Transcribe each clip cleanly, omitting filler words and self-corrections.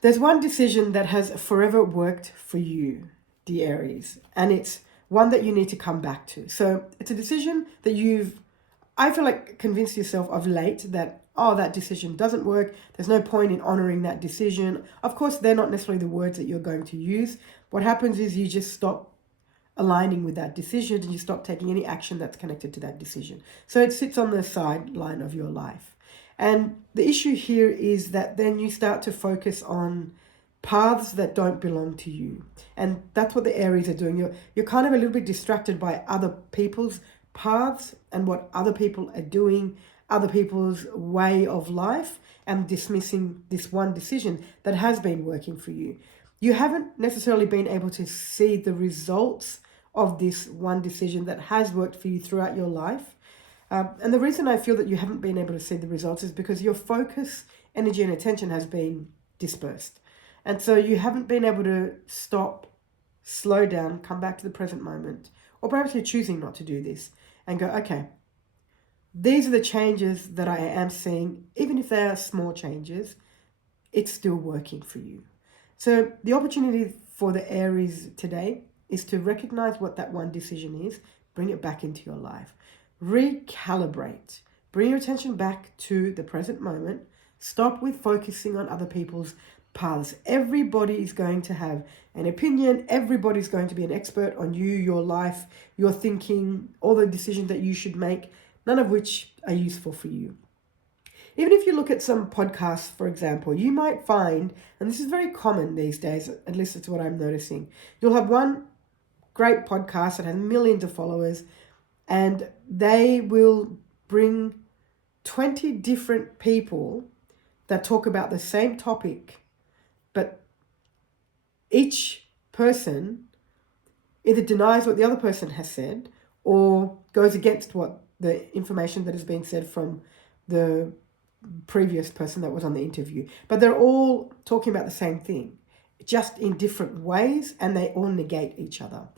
There's one decision that has forever worked for you, dear Aries, and it's one that you need to come back to. So it's a decision that I feel like, convinced yourself of late that, oh, that decision doesn't work. There's no point in honoring that decision. Of course, they're not necessarily the words that you're going to use. What happens is you just stop aligning with that decision and you stop taking any action that's connected to that decision. So it sits on the sideline of your life. And the issue here is that then you start to focus on paths that don't belong to you. And that's what the Aries are doing. You're kind of a little bit distracted by other people's paths and what other people are doing, other people's way of life, and dismissing this one decision that has been working for you. You haven't necessarily been able to see the results of this one decision that has worked for you throughout your life. And the reason I feel that you haven't been able to see the results is because your focus, energy, and attention has been dispersed. And so you haven't been able to stop, slow down, come back to the present moment. Or perhaps you're choosing not to do this and go, okay, these are the changes that I am seeing. Even if they are small changes, it's still working for you. So the opportunity for the Aries today is to recognize what that one decision is, bring it back into your life. Recalibrate. Bring your attention back to the present moment. Stop with focusing on other people's paths. Everybody is going to have an opinion. Everybody's going to be an expert on you, your life, your thinking, all the decisions that you should make, none of which are useful for you. Even if you look at some podcasts, for example, you might find, and this is very common these days, at least it's what I'm noticing, you'll have one great podcast that has millions of followers, and they will bring 20 different people that talk about the same topic, but each person either denies what the other person has said or goes against what the information that is being said from the previous person that was on the interview. But they're all talking about the same thing, just in different ways, and they all negate each other.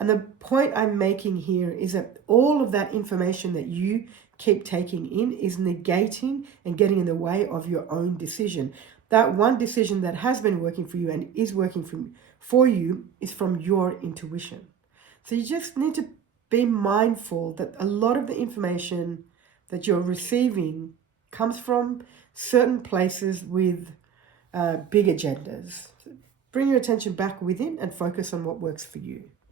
And the point I'm making here is that all of that information that you keep taking in is negating and getting in the way of your own decision. That one decision that has been working for you and is working for you is from your intuition. So you just need to be mindful that a lot of the information that you're receiving comes from certain places with big agendas. So bring your attention back within and focus on what works for you.